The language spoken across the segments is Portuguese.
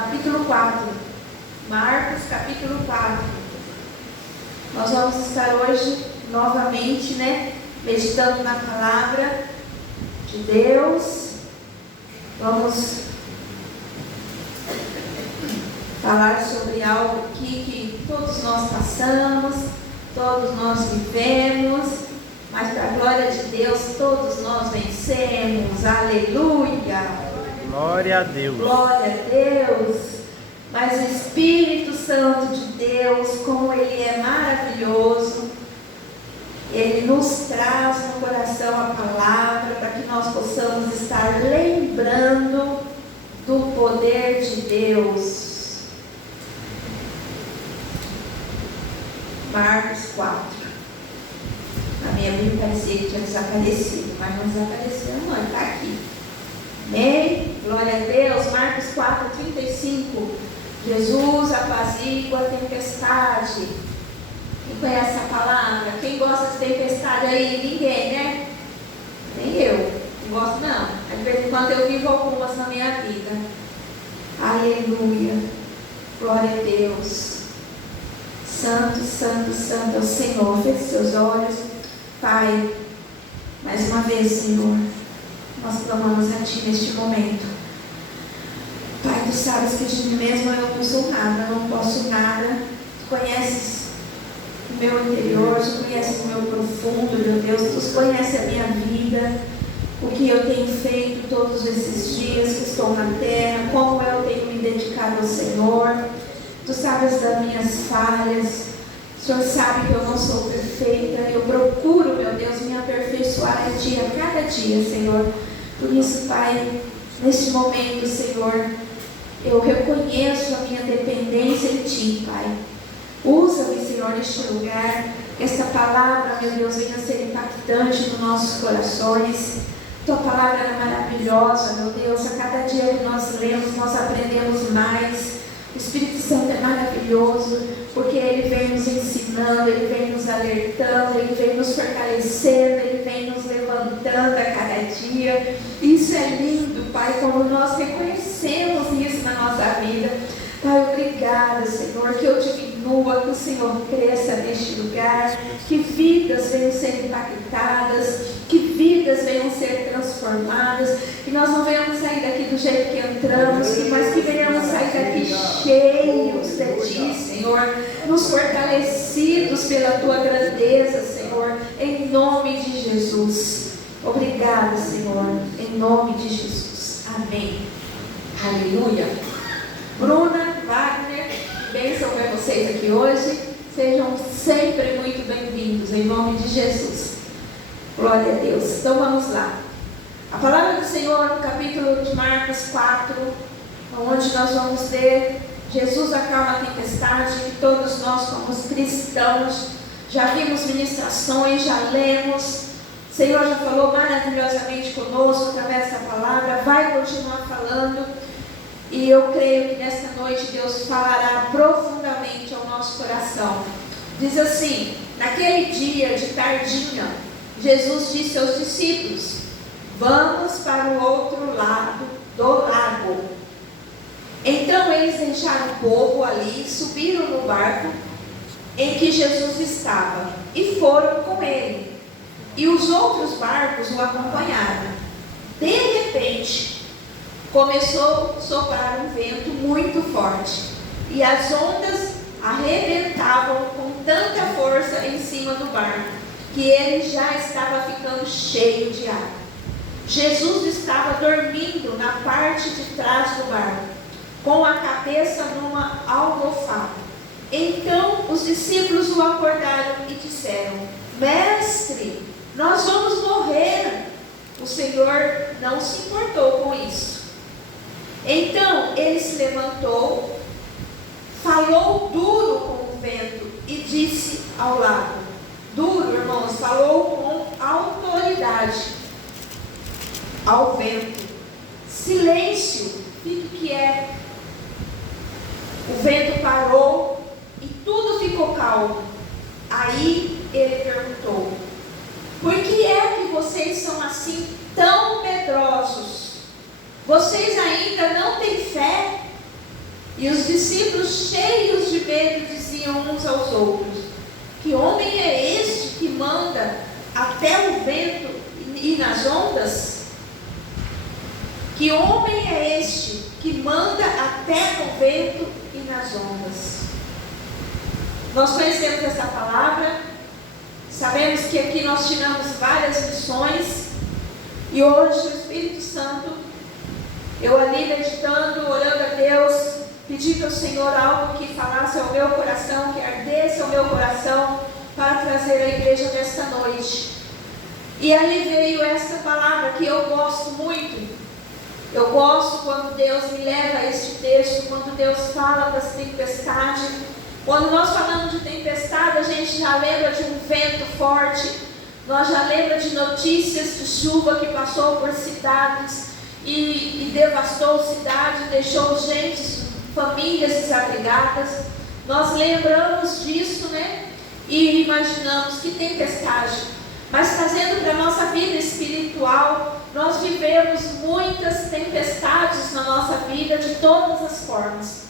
capítulo 4. Marcos, capítulo 4. Nós vamos estar hoje novamente, meditando na palavra de Deus. Vamos falar sobre algo aqui que todos nós passamos, todos nós vivemos, mas para a glória de Deus, todos nós vencemos. Aleluia! Glória a Deus. Glória a Deus. Mas o Espírito Santo de Deus, como Ele é maravilhoso, Ele nos traz no coração a palavra para que nós possamos estar lembrando do poder de Deus. Marcos 4. Na minha Bíblia parecia que tinha desaparecido, mas não desapareceu não, está aqui. Amém? Glória a Deus. Marcos 4, 35. Jesus apazigua a tempestade. Quem conhece a palavra? Quem gosta de tempestade aí? Ninguém, né? Nem eu. Não gosto não. De vez em quando eu vivo algumas na minha vida. Aleluia. Glória a Deus. Santo, santo, santo é o Senhor. Feche seus olhos. Pai, mais uma vez, Senhor, nós clamamos a Ti neste momento. Pai, Tu sabes que de mim mesma eu não sou nada, eu não posso nada. Tu conheces o meu interior, Tu conheces o meu profundo, meu Deus. Tu conheces a minha vida, o que eu tenho feito todos esses dias que estou na terra, como eu tenho me dedicado ao Senhor. Tu sabes das minhas falhas. O Senhor sabe que eu não sou perfeita. Eu procuro, meu Deus, me aperfeiçoar a Ti a cada dia, Senhor. Por isso, Pai, neste momento, Senhor, eu reconheço a minha dependência em Ti, Pai. Usa-me, Senhor, neste lugar. Que esta palavra, meu Deus, venha a ser impactante nos nossos corações. Tua palavra é maravilhosa, meu Deus. A cada dia que nós lemos, nós aprendemos mais. O Espírito Santo é maravilhoso, porque Ele vem nos ensinando, Ele vem nos alertando, Ele vem nos fortalecendo, Ele vem nos levantando a cada dia. Isso é lindo, Pai, quando nós reconhecemos isso na nossa vida. Pai, obrigada, Senhor, que eu diminua, que o Senhor cresça neste lugar, que vidas venham ser impactadas, que vidas venham ser transformadas, que nós não venhamos sair daqui do jeito que entramos, mas que venhamos sair daqui cheios de Ti, Senhor, nos fortalecidos pela Tua grandeza, Senhor, em nome de Jesus. Obrigada, Senhor, em nome de Jesus. Amém. Aleluia. Bruna, Wagner, bênção para vocês aqui hoje. Sejam sempre muito bem-vindos, em nome de Jesus. Glória a Deus. Então vamos lá. A palavra do Senhor no capítulo de Marcos 4, onde nós vamos ver Jesus acalma a tempestade, que todos nós como cristãos já vimos ministrações, já lemos. O Senhor já falou maravilhosamente conosco através dessa palavra, vai continuar falando. E eu creio que nesta noite Deus falará profundamente ao nosso coração. Diz assim: naquele dia de tardinha, Jesus disse aos discípulos: vamos para o outro lado do lago. Então eles deixaram o povo ali, subiram no barco em que Jesus estava e foram com ele. E os outros barcos o acompanharam. De repente, começou a soprar um vento muito forte, e as ondas arrebentavam com tanta força em cima do barco, que ele já estava ficando cheio de água. Jesus estava dormindo na parte de trás do barco, com a cabeça numa almofada. Então os discípulos o acordaram e disseram: Mestre, nós vamos morrer. O Senhor não se importou com isso. Então ele se levantou, falou duro com o vento e disse ao lago. Duro, irmãos, falou com autoridade ao vento: silêncio, fique quieto. O vento parou e tudo ficou calmo. Aí ele perguntou: por que é que vocês são assim tão medrosos? Vocês ainda não têm fé? E os discípulos, cheios de medo, diziam uns aos outros: que homem é este que manda até o vento e nas ondas? Que homem é este que manda até no vento e nas ondas? Nós conhecemos essa palavra, sabemos que aqui nós tiramos várias lições, e hoje o Espírito Santo, eu ali meditando, orando a Deus, pedi ao Senhor algo que falasse ao meu coração, que ardesse ao meu coração, para trazer à igreja nesta noite. E aí veio essa palavra que eu gosto muito. Eu gosto quando Deus me leva a este texto, quando Deus fala das tempestades. Quando nós falamos de tempestade, a gente já lembra de um vento forte, nós já lembra de notícias de chuva que passou por cidades e devastou cidades, deixou gente, famílias desabrigadas. Nós lembramos disso, né? E imaginamos que tempestade. Mas trazendo para a nossa vida espiritual, nós vivemos muitas tempestades na nossa vida de todas as formas.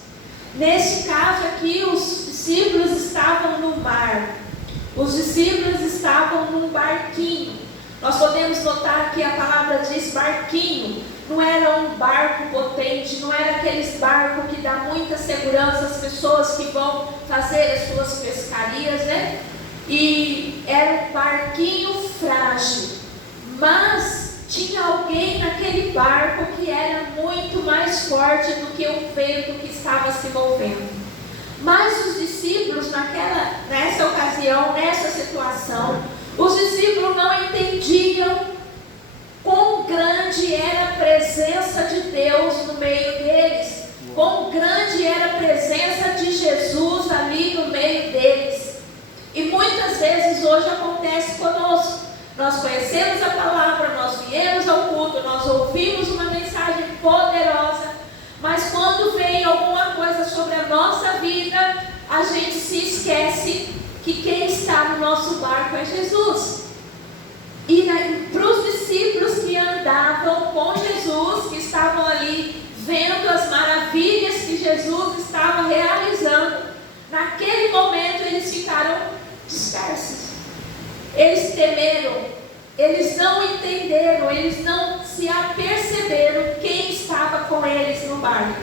Neste caso aqui, os discípulos estavam no mar. Os discípulos estavam num barquinho. Nós podemos notar que a palavra diz barquinho. Não era um barco potente, não era aqueles barcos que dá muita segurança às pessoas que vão fazer as suas pescarias, né? E era um barquinho frágil. Mas tinha alguém naquele barco que era muito mais forte do que o vento que estava se movendo. Mas os discípulos, nessa ocasião, nessa situação, os discípulos não entendiam quão grande era a presença de Deus no meio deles, quão grande era a presença de Jesus ali no meio deles. E muitas vezes hoje acontece conosco. Nós conhecemos a palavra, nós viemos ao culto, nós ouvimos uma mensagem poderosa, mas quando vem alguma coisa sobre a nossa vida, a gente se esquece que quem está no nosso barco é Jesus. E para os discípulos que andavam com Jesus, que estavam ali vendo as maravilhas que Jesus estava realizando, naquele momento eles ficaram dispersos. Eles temeram, eles não entenderam, eles não se aperceberam quem estava com eles no barco.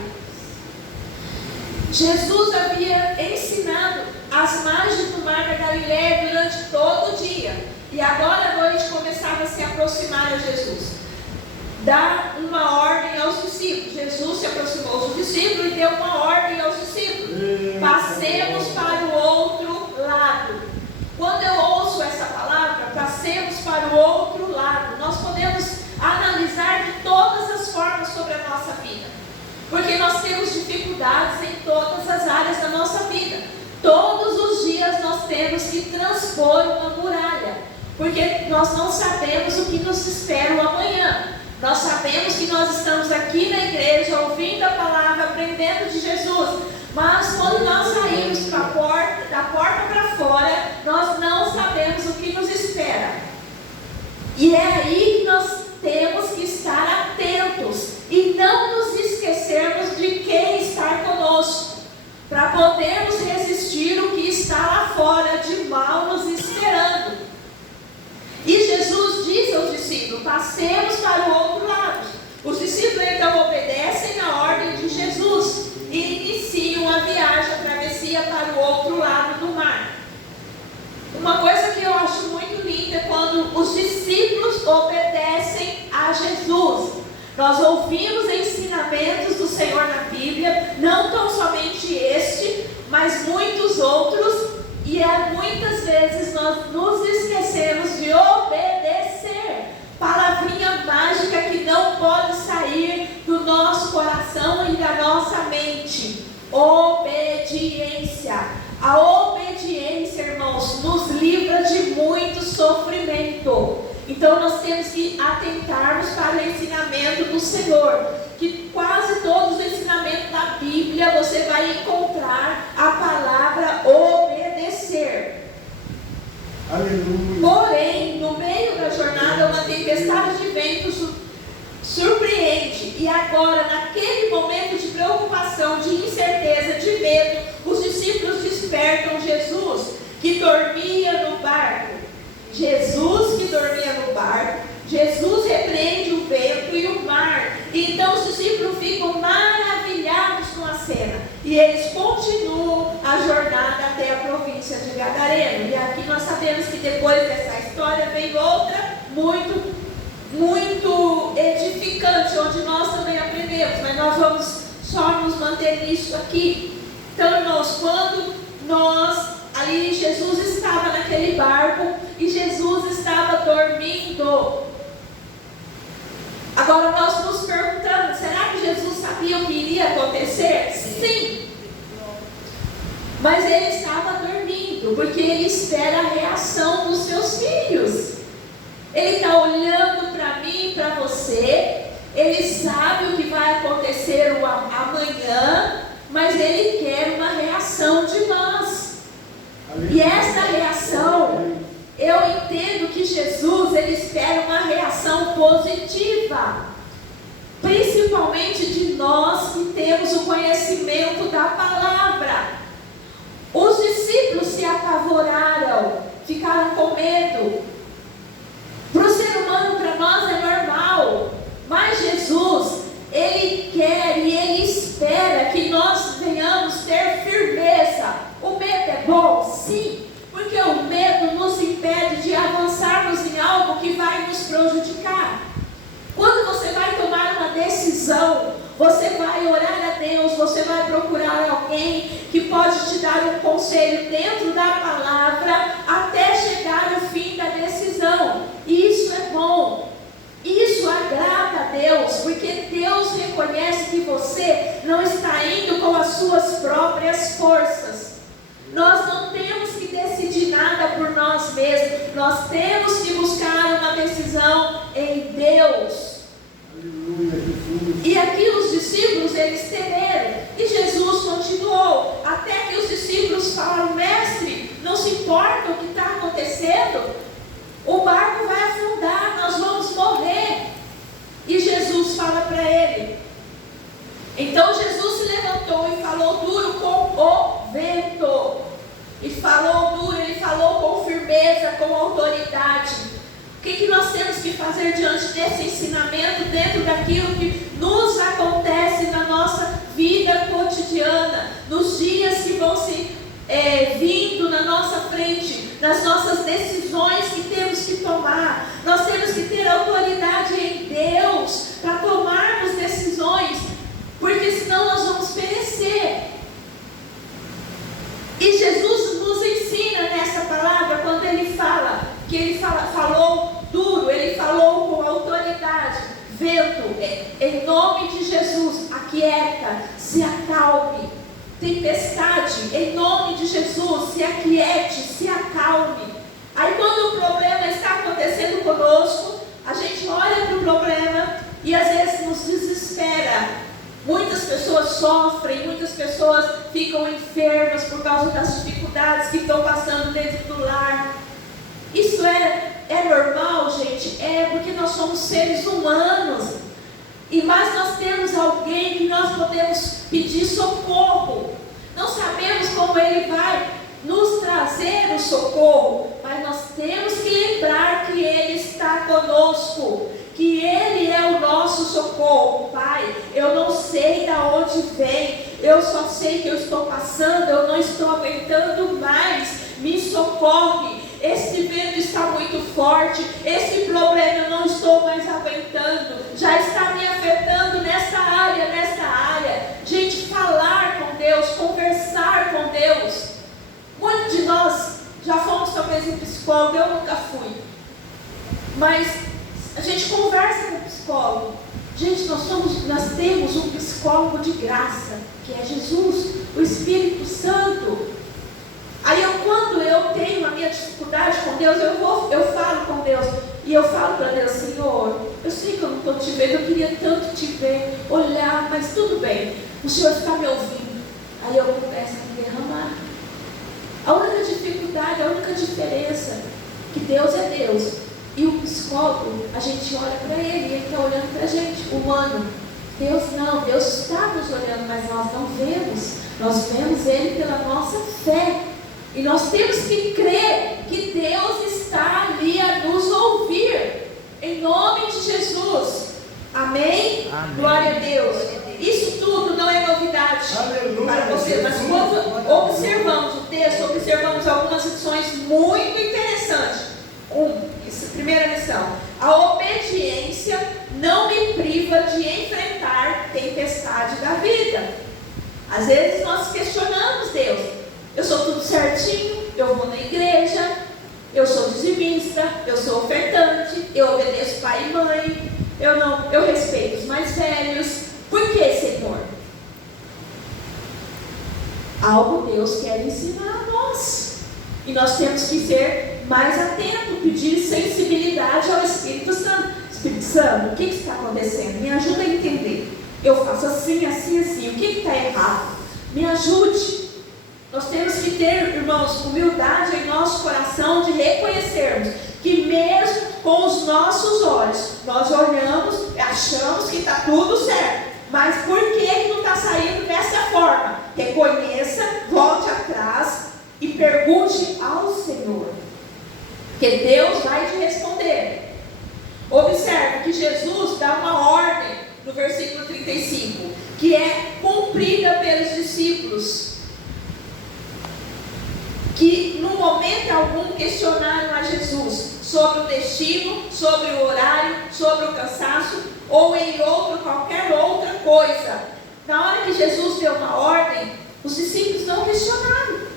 Jesus havia ensinado as margens do mar da Galileia durante todo o dia. E agora à noite começava a se aproximar a Jesus. Dá uma ordem aos discípulos. Jesus se aproximou dos discípulos e deu uma ordem aos discípulos: passemos para o outro lado. Quando eu ouço essa palavra, passemos para o outro lado, nós podemos analisar de todas as formas sobre a nossa vida. Porque nós temos dificuldades em todas as áreas da nossa vida. Todos os dias nós temos que transpor uma muralha. Porque nós não sabemos o que nos espera o amanhã. Nós sabemos que nós estamos aqui na igreja, ouvindo a palavra, aprendendo de Jesus. Mas quando nós saímos da porta para fora, nós não sabemos o que nos espera. E é aí que nós temos que estar atentos e não nos esquecermos de quem está conosco, para podermos resistir o que está lá fora de mal nos esperando. E Jesus disse aos discípulos: passemos para o outro lado. Os discípulos então obedecem a ordem de Jesus e iniciam a viagem, a travessia para o outro lado do mar. Uma coisa que eu acho muito linda é quando os discípulos obedecem a Jesus. Nós ouvimos ensinamentos do Senhor na Bíblia, não tão somente este, mas muitos outros, e muitas vezes nós nos esquecemos de obedecer. Palavrinha mágica que não pode sair do nosso coração e da nossa mente: obediência. A obediência, irmãos, nos livra de muito sofrimento. Então nós temos que atentarmos para o ensinamento do Senhor, que quase todos os ensinamentos da Bíblia você vai encontrar a palavra obedecer. Aleluia. Porém, no meio da jornada, uma tempestade de vento surpreende. E agora, naquele momento de preocupação, de incerteza, despertam Jesus, que dormia no barco. Jesus que dormia no barco, Jesus repreende o vento e o mar. Então os discípulos ficam maravilhados com a cena. E eles continuam a jornada até a província de Gadareno. E aqui nós sabemos que depois dessa história vem outra muito edificante, onde nós também aprendemos. Mas nós vamos só nos manter nisso aqui. Então, irmãos, quando ali Jesus estava naquele barco e Jesus estava dormindo. Agora nós nos perguntamos, será que Jesus sabia o que iria acontecer? Sim. Mas ele estava dormindo, porque ele espera a reação dos seus filhos. Ele está olhando para mim e para você. Ele sabe o que vai acontecer amanhã, mas ele quer uma reação de nós. E essa reação, eu entendo que Jesus, ele espera uma reação positiva, principalmente de nós que temos o conhecimento da palavra. Os discípulos se apavoraram, ficaram com medo. Para o ser humano, para nós é normal, mas Jesus, ele quer e ele espera que nós venhamos ter firmeza. O medo é bom? Sim, porque o medo nos impede de avançarmos em algo que vai nos prejudicar. Quando você vai tomar uma decisão, você vai orar a Deus, você vai procurar alguém que pode te dar um conselho dentro da palavra até chegar ao fim da decisão. E isso é bom. Isso agrada a Deus, porque Deus reconhece que você não está indo com as suas próprias forças. Nós não temos que decidir nada por nós mesmos. Nós temos que buscar uma decisão em Deus. E aqui os discípulos, eles temeram. E Jesus continuou. Até que os discípulos falaram, mestre, não se importa o que está acontecendo? O barco vai afundar, nós vamos morrer. E Jesus fala para ele. Então Jesus se levantou e falou duro com o vento. E falou duro, ele falou com firmeza, com autoridade. O que nós temos que fazer diante desse ensinamento, dentro daquilo que nos acontece na nossa vida cotidiana, nos dias que vão se vindo na nossa frente, nas nossas decisões que temos que tomar? Nós temos que ter autoridade em Deus para tomarmos decisões, porque senão nós vamos perecer. E Jesus nos ensina nessa palavra, quando ele fala, que ele falou duro, ele falou com autoridade. Vento, em nome de Jesus, aquieta, se acalme. Tempestade, em nome de Jesus, se aquiete, se acalme. Aí quando o problema está acontecendo conosco, a gente olha para o problema e às vezes nos desespera. Muitas pessoas sofrem, muitas pessoas ficam enfermas por causa das dificuldades que estão passando dentro do lar. Isso é normal, gente? É, porque nós somos seres humanos. Mas nós temos alguém que nós podemos pedir socorro. Não sabemos como ele vai nos trazer o socorro, mas nós temos que lembrar que ele está conosco, que ele é o nosso socorro. Pai, eu não sei de onde vem, eu só sei que eu estou passando, eu não estou aguentando mais, me socorre. Esse vento está muito forte, esse problema eu não estou mais aguentando, já está me afetando nessa área. Gente, falar com Deus, conversar com Deus. Muitos de nós já fomos talvez em psicólogo, eu nunca fui, mas a gente conversa com o psicólogo. Gente, nós temos um psicólogo de graça, que é Jesus, o Espírito Santo. Aí quando eu tenho a minha dificuldade com Deus, eu falo com Deus. E eu falo para Deus, Senhor, eu sei que eu não estou te vendo, eu queria tanto te ver, olhar, mas tudo bem, o Senhor está me ouvindo. Aí eu começo a me derramar. A única dificuldade, a única diferença, que Deus é Deus. E o psicólogo, a gente olha para ele, ele está olhando para a gente, humano. Deus não, Deus está nos olhando, mas nós não vemos. Nós vemos Ele pela nossa fé. E nós temos que crer que Deus está ali a nos ouvir. Em nome de Jesus. Amém? Amém. Glória a Deus. Isso tudo não é novidade para você. Mas quando observamos o texto, observamos algumas lições muito interessantes. Primeira lição: a obediência não me priva de enfrentar tempestade da vida. Às vezes nós questionamos Deus. Eu sou tudo certinho, eu vou na igreja, eu sou dizimista, eu sou ofertante, eu obedeço pai e mãe, eu respeito os mais velhos. Por que, Senhor? Algo Deus quer ensinar a nós. E nós temos que ser mais atentos, pedir sensibilidade ao Espírito Santo. Espírito Santo, o que está acontecendo? Me ajuda a entender. Eu faço assim, assim, assim. O que está errado? Me ajude. Nós temos que ter, irmãos, humildade em nosso coração de reconhecermos que mesmo com os nossos olhos, nós olhamos, achamos que está tudo certo. Mas por que não está saindo dessa forma? Reconheça, volte atrás e pergunte ao Senhor. Porque Deus vai te responder. Observe que Jesus dá uma ordem no versículo 35, que é cumprida pelos discípulos, que no momento algum questionaram a Jesus sobre o destino, sobre o horário, sobre o cansaço ou em qualquer outra coisa. Na hora que Jesus deu uma ordem, os discípulos não questionaram.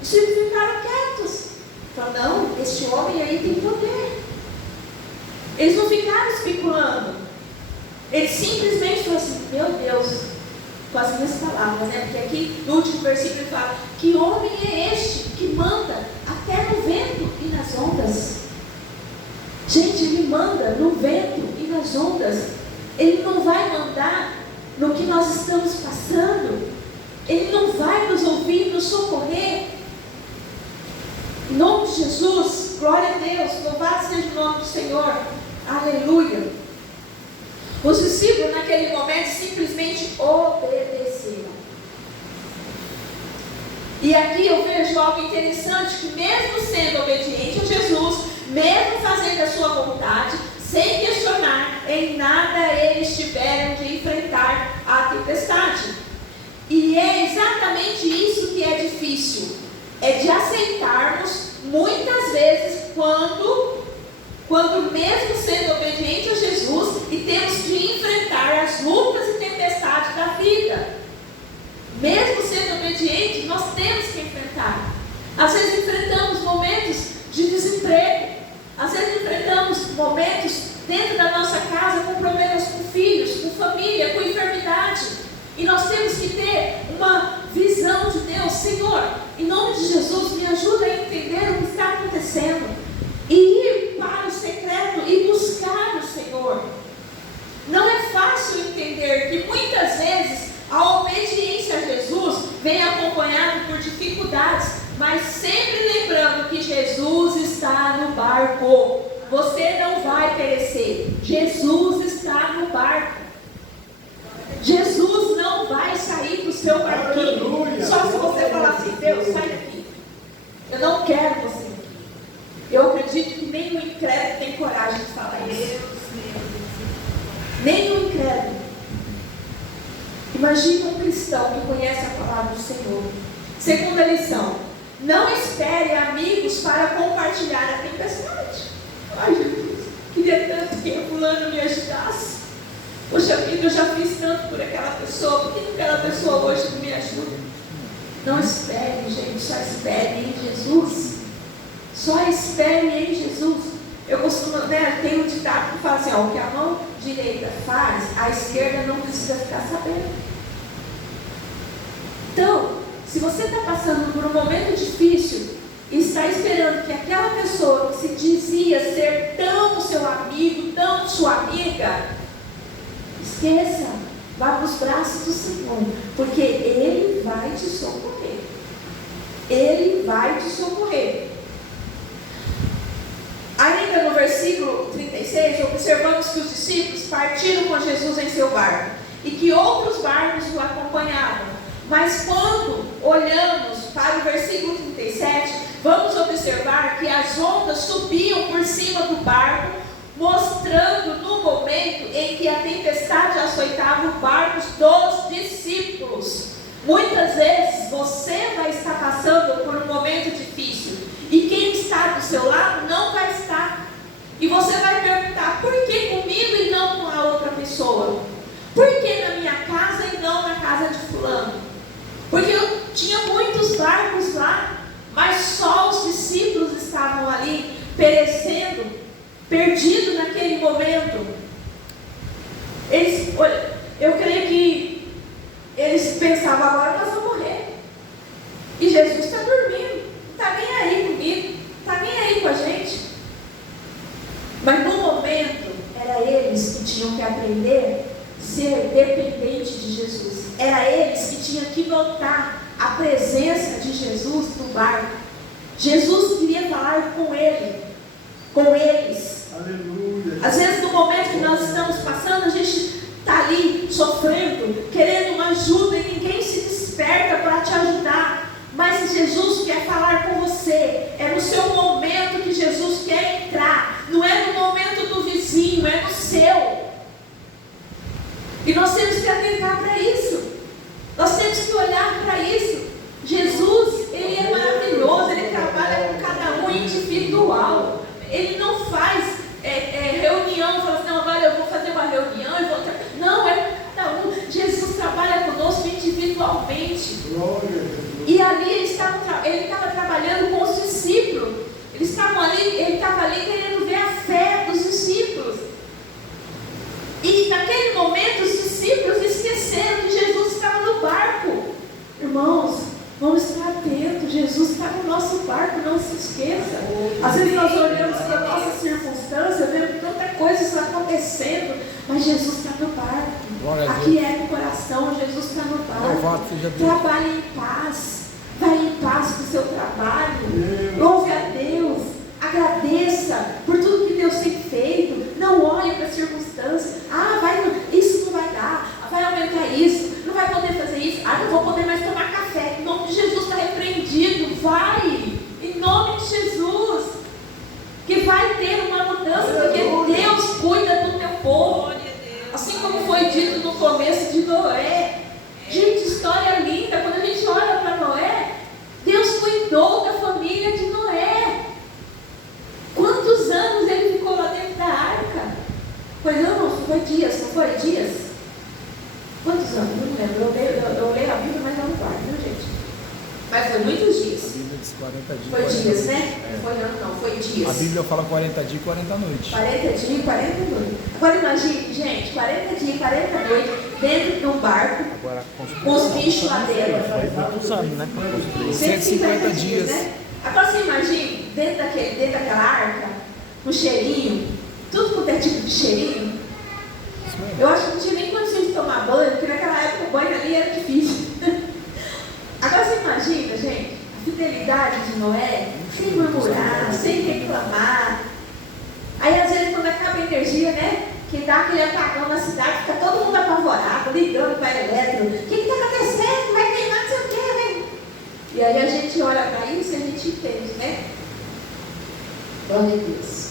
Os discípulos ficaram quietos. Falaram: não, este homem aí tem poder. Eles não ficaram especulando. Eles simplesmente falaram assim: meu Deus, com as minhas palavras, né? Porque aqui no último versículo ele fala: que homem é este que manda até no vento e nas ondas? Gente, ele manda no vento e nas ondas. Ele não vai mandar no que nós estamos passando. Ele não vai nos ouvir, nos socorrer. Em nome de Jesus, glória a Deus, louvado seja o nome do Senhor. Aleluia. Os discípulos naquele momento simplesmente obedeceram. E aqui eu vejo algo interessante, que mesmo sendo obediente a Jesus, mesmo fazendo a sua vontade, sem questionar, em nada eles tiveram de enfrentar a tempestade. E é exatamente isso que é difícil, é de aceitarmos muitas vezes quando mesmo sendo obediente a Jesus, e temos de enfrentar as lutas e tempestades da vida. Mesmo sendo obediente, nós temos que enfrentar. Às vezes enfrentamos momentos de desemprego, às vezes enfrentamos momentos dentro da nossa casa com problemas com filhos, com família, com enfermidade. E nós temos que ter uma visão de Deus. Senhor, em nome de Jesus, me ajuda a entender o que está acontecendo. E ir para o secreto e buscar o Senhor. Não é fácil entender que muitas vezes a obediência a Jesus vem acompanhada por dificuldades, mas sempre lembrando que Jesus está no barco. Você não vai perecer. Jesus está no barco. Jesus não vai sair do seu barquinho. Só se você falar assim: Deus, sai daqui. Eu não quero você aqui. Eu acredito que nem o incrédulo tem coragem de falar isso. Nem o incrédulo. Imagina um cristão que conhece a palavra do Senhor. Segunda lição: não espere amigos para compartilhar a tempestade. Ai, Jesus, queria tanto que a fulano me ajudasse. Poxa vida, eu já fiz tanto por aquela pessoa, por que aquela pessoa hoje não me ajuda? Não espere, gente, só espere em Jesus. Só espere em Jesus. Eu costumo, tem um ditado que fala assim: o que a mão direita faz, a esquerda não precisa ficar sabendo. Então, se você está passando por um momento difícil e está esperando que aquela pessoa que se dizia ser tão seu amigo, tão sua amiga, esqueça, vá para os braços do Senhor, porque Ele vai te socorrer. Ele vai te socorrer. Ainda no versículo 36, observamos que os discípulos partiram com Jesus em seu barco e que outros barcos o acompanhavam. Mas quando olhamos para o versículo 37, vamos observar que as ondas subiam por cima do barco, mostrando no momento em que a tempestade açoitava os barcos dos discípulos. Muitas vezes você vai estar passando por um momento difícil e quem está do seu lado não vai estar. E você vai perguntar: por que comigo e não com a outra pessoa? Por que na minha casa e não na casa de fulano? Porque eu tinha muitos barcos lá, mas só os discípulos estavam ali perecendo, perdidos naquele momento. Eu creio que eles pensavam: agora nós vamos morrer. E Jesus está dormindo, não está nem aí comigo, não está nem aí com a gente. Mas no momento, era eles que tinham que aprender a ser dependente de Jesus. Era eles que tinham que notar a presença de Jesus no barco. Jesus queria falar com eles. Aleluia. Às vezes no momento que nós estamos passando, a gente está ali sofrendo, querendo uma ajuda e ninguém se desperta para te ajudar. Mas Jesus quer falar com você. É no seu momento que Jesus quer entrar. Não é no momento do vizinho, é no seu. E nós temos que atentar para isso. Nós temos que olhar para isso. Jesus, Ele é maravilhoso. Ele trabalha com cada um individual. Ele não faz reunião, fala assim: não, agora eu vou fazer uma reunião e vou... Não, é cada um. Jesus trabalha conosco individualmente. Glória a Deus. E ali ele estava trabalhando com os discípulos. Ele estava ali querendo ver a fé dos discípulos. E naquele momento os discípulos esqueceram que Jesus estava no barco. Irmãos, vamos estar atentos. Jesus está no nosso barco, não se esqueça. Às vezes nós olhamos para a nossa circunstância, vemos tanta coisa está acontecendo, mas Jesus está no barco. Aqui é no coração, Jesus está no barco. Trabalhe em paz. Vai em paz com o seu trabalho. Louve a Deus. Agradeça por tudo que Deus tem feito. Não olhe para a circunstância. Isso não vai dar. Vai aumentar isso. Não vai poder fazer isso. Não vou poder mais tomar café. Em nome de Jesus está repreendido. Vai. Em nome de Jesus. Que vai ter uma mudança. Porque Deus cuida do teu povo. Assim como foi dito no começo de Noé. Gente, história linda. Quando a gente olha para Noé, Deus cuidou da família de Noé. Quantos anos ele ficou lá dentro da arca? Foi dias, não foi? Dias? Quantos anos? Não lembro. Eu leio a Bíblia, mas não guardo, viu, gente? Mas foi muitos dias. A Bíblia diz 40 dias. Foi dias, né? Foi ano, não, foi dias. A Bíblia fala 40 dias e 40 noites. 40 dias e 40 noites. Agora imagine, gente, 40 dias e 40 noites dentro de um barco, Agora, com os bichos lá dentro. foi muitos anos, né? 150 dias, né? Agora você imagina, dentro daquela arca, um cheirinho, tudo quanto é tipo de cheirinho. Eu acho que não tinha nem condição de tomar banho, porque naquela época o banho ali era difícil. Agora você imagina, gente, a fidelidade de Noé, sem murmurar, sem reclamar. Aí às vezes quando acaba a energia, né? Que dá aquele apagão na cidade, fica todo mundo apavorado, ligando para a elétrico. O que está acontecendo? Vai queimar, não sei o quê, né? E aí a gente olha para isso e a gente entende, né? Glória a Deus.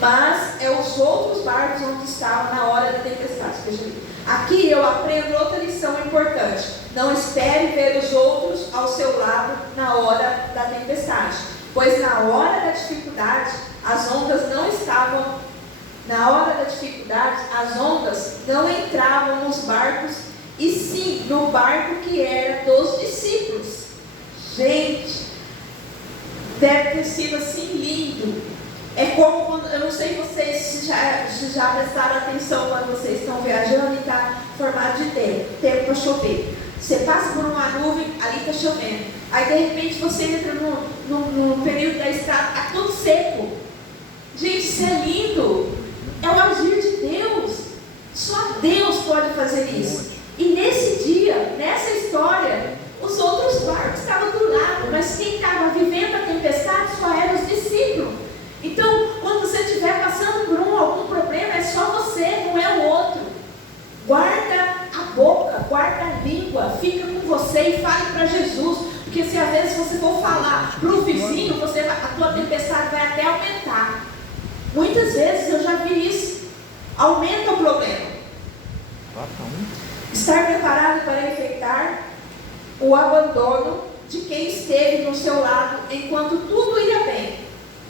Mas é os outros barcos onde estavam na hora da tempestade. Deixa eu ver. Aqui eu aprendo outra lição importante. Não espere ver os outros ao seu lado na hora da tempestade. Pois na hora da dificuldade, as ondas não estavam. Na hora da dificuldade, as ondas não entravam nos barcos, e sim no barco que era dos discípulos. Gente, deve ter sido assim lindo. É como quando, eu não sei vocês se já prestaram atenção quando vocês estão viajando e está formado de tempo para chover. Você passa por uma nuvem, ali está chovendo. Aí de repente você entra no período da estrada, está tudo seco. Gente, isso é lindo. É o agir de Deus. Só Deus pode fazer isso. E nesse dia, nessa história, os outros barcos estavam do lado, mas quem estava vivendo a tempestade só eram os discípulos. Então, quando você estiver passando por algum problema, é só você, não é o outro. Guarda a boca, guarda a língua, fica com você e fale para Jesus. Porque se às vezes você for falar para o vizinho, a tua tempestade vai até aumentar. Muitas vezes eu já vi isso. Aumenta o problema. Estar preparado para enfrentar o abandono de quem esteve no seu lado enquanto tudo ia bem.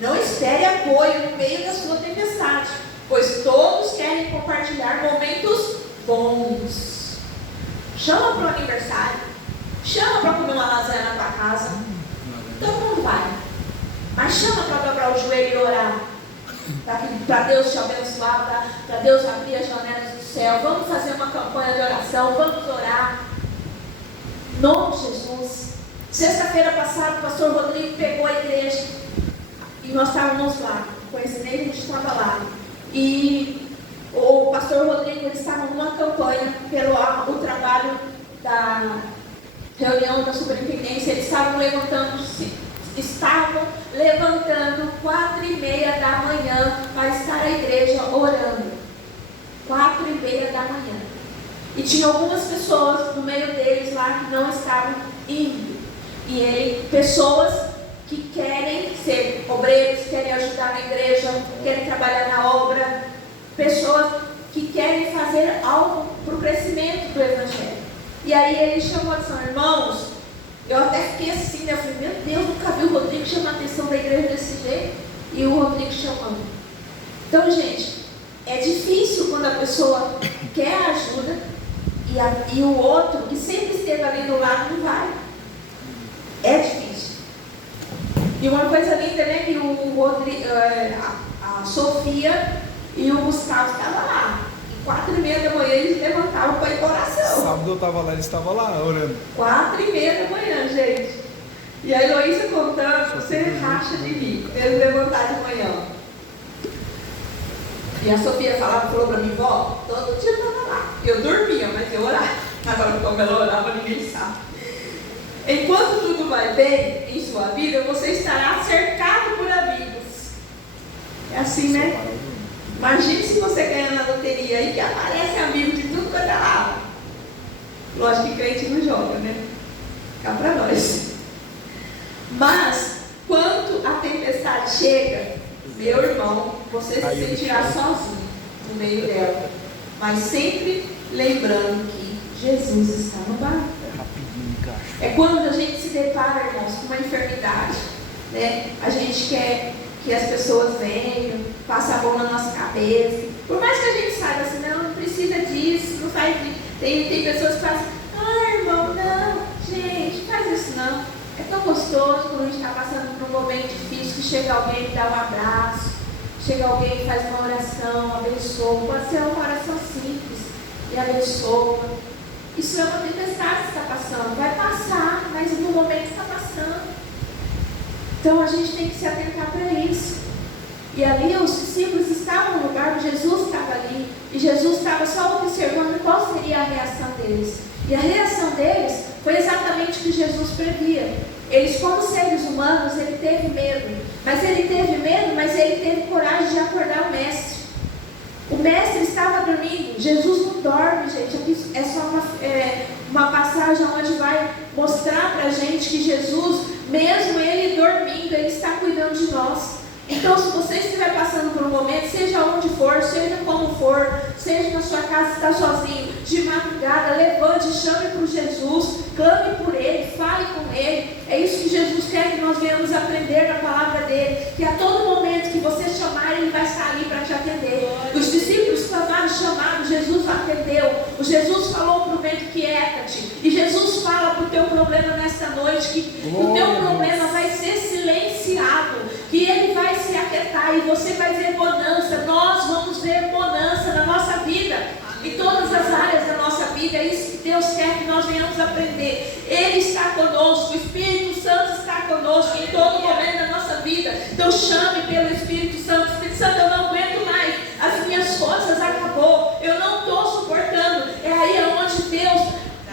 Não espere apoio no meio da sua tempestade, pois todos querem compartilhar momentos bons. Chama para o aniversário, chama para comer uma lasanha na tua casa. Todo mundo vai, mas chama para dobrar o joelho e orar, para Deus te abençoar, para Deus abrir as janelas do céu. Vamos fazer uma campanha de oração, vamos orar. Em nome de Jesus. Sexta-feira passada, o pastor Rodrigo pegou a igreja e nós estávamos lá, com esse nele, a gente estava lá. E o pastor Rodrigo, eles estavam numa campanha pelo o trabalho da reunião da superintendência. Eles estavam levantando 4:30 da manhã para estar a igreja orando. 4:30 da manhã. E tinha algumas pessoas no meio deles lá que não estavam indo. E pessoas que querem ser obreiros, querem ajudar na igreja, querem trabalhar na obra, pessoas que querem fazer algo para o crescimento do Evangelho. E aí ele chamou a atenção, irmãos, eu até fiquei assim, né? Eu falei, meu Deus, nunca vi o Rodrigo chamar a atenção da igreja desse jeito, e o Rodrigo chamando. Então, gente, é difícil quando a pessoa quer ajuda e o outro, que sempre esteve ali do lado, não vai. É difícil. E uma coisa linda, né? Que o Rodrigo, a Sofia e o Gustavo estavam lá. E 4:30 da manhã eles levantavam para ir para oração. Sábado eu estava lá, eles estavam lá orando. 4:30 da manhã, gente. E a Heloísa contando, você racha de rir. Eles levantaram de manhã. E a Sofia falou para mim, vó, todo dia eu estava lá. Eu dormia, mas eu orava. Agora, como ela orava, ninguém sabe. Enquanto tudo vai bem em sua vida, você estará cercado por amigos. É assim, né? Imagine se você ganha na loteria e que aparece amigo de tudo quanto é lado. Lógico que crente não joga, né? Cá para nós. Mas, quando a tempestade chega, meu irmão, você se sentirá sozinho no meio dela. Mas sempre lembrando que Jesus está no barco. É quando a gente se depara, irmãos, com uma enfermidade, né? A gente quer que as pessoas venham, passem a mão na nossa cabeça. Por mais que a gente saiba assim, não precisa disso, não faz isso. Tem pessoas que fazem, irmão, não, gente, faz isso não. É tão gostoso quando a gente está passando por um momento difícil, que chega alguém e dá um abraço, chega alguém e faz uma oração, abençoa. Pode ser uma oração simples e abençoa. Isso é uma tempestade que está passando, vai passar, mas no momento está passando. Então a gente tem que se atentar para isso. E ali os discípulos estavam no barco, Jesus estava ali, e Jesus estava só observando qual seria a reação deles. E a reação deles foi exatamente o que Jesus previa. Eles, como seres humanos, ele teve medo, mas ele teve coragem de acordar o mestre. O mestre estava dormindo. Jesus não dorme, gente. Aqui é só uma passagem onde vai mostrar para a gente que Jesus, mesmo ele dormindo, ele está cuidando de nós. Então, se você estiver passando por um momento, seja onde for, seja como for, seja na sua casa, está sozinho, de madrugada, levante, chame por Jesus, clame por Ele, fale com Ele. É isso que Jesus quer que nós venhamos aprender na palavra dEle, que a todo momento que você chamar, Ele vai estar ali para te atender. Os discípulos clamaram, chamaram, Jesus atendeu. O Jesus falou para o vento, quieta-te. E Jesus fala para o teu problema nesta noite, que o teu problema vai ser silenciado, que ele vai se aquietar e você vai ver bonança. Nós vamos ver bonança na nossa vida, em todas as áreas da nossa vida. É isso que Deus quer que nós venhamos aprender. Ele está conosco, o Espírito Santo está conosco em todo momento da nossa vida. Então chame pelo Espírito Santo. Espírito Santo, eu não aguento mais, as minhas forças acabou, eu não estou suportando. É aí onde Deus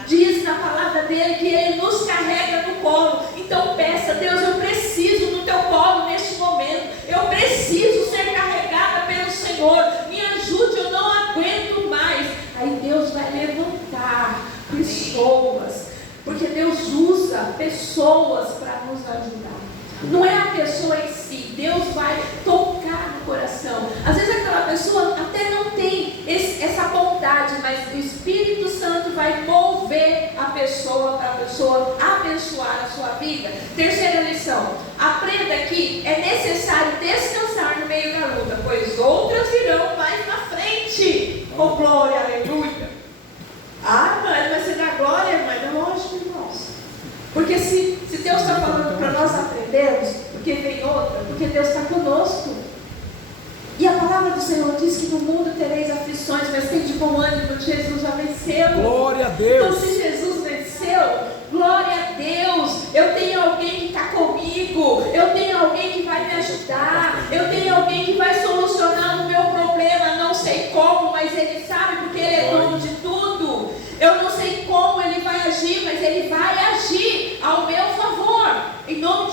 diz na palavra dele que Ele nos carrega no colo. Então peça, Deus, eu preciso do teu colo neste momento. Eu preciso ser carregada pelo Senhor. Me ajude, eu não aguento mais. Aí Deus vai levantar ajudar pessoas, porque Deus usa pessoas para nos ajudar. Não é a pessoa em si, Deus vai tocar no coração. Às vezes aquela pessoa até não tem essa vontade, mas o Espírito Santo vai mover a pessoa para a pessoa abençoar a sua vida. Terceira lição, aprenda que é necessário descansar no meio da luta, pois outras virão mais na frente. Oh glória, aleluia. Ah, mas vai ser da glória, mas é lógico, irmãos. Porque se Deus está falando para nós aprendermos, porque vem outra, porque Deus está conosco. E a palavra do Senhor diz que no mundo tereis aflições, mas tem de bom ânimo, Jesus já venceu. Glória a Deus. Então se Jesus venceu, glória a Deus. Eu tenho alguém que está comigo, eu tenho alguém que vai me ajudar, eu tenho alguém que vai solucionar o meu problema. Não sei como, mas Ele sabe, porque Ele é dono de tudo. Eu não sei como Ele vai agir, mas Ele vai agir ao meu favor, em nome de